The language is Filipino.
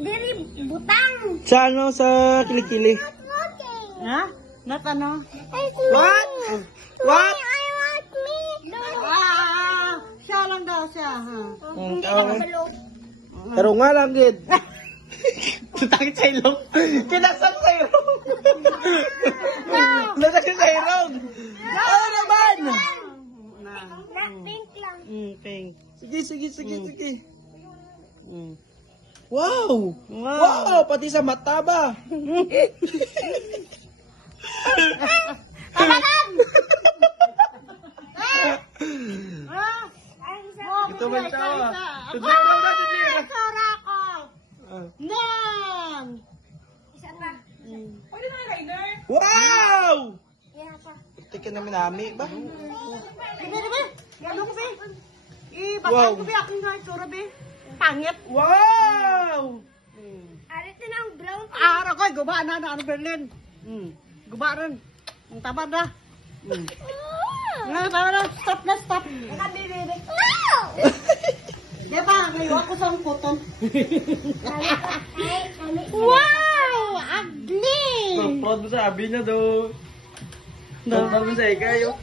diri butang. Sa ano? Sa kilikili. Ha? Not ano? What? What? I want me. Siya lang daw siya. Ha? Hindi ka mabalot. Pero nga lang, gid. Tutakit sa ilong. Kinasap sa ilong. Nasakit sa ilong. Ano naman? Na pink lang. Pink. Sige. Wow! Wow. Wow! Pati sa mata ba? Ito man siya. Tudlira na, tudlira. Sara ko. Ah. Nan! Isa pa. Wow! Yan pa. Tika namin nami ba? Diba? Ano ko, be? Wow. Bakit ko, be? Aking nga itsura, be? Pangit. Wow! Arit na ang brown. Araw ko, guba na ano, Berlin. Guba rin. Ang tama na. Tama na. Stop na, stop. Di ba, ngayon ako sa puton. Wow! Ugly! Proud mo sa abi niya do. Proud mo sa ikayo.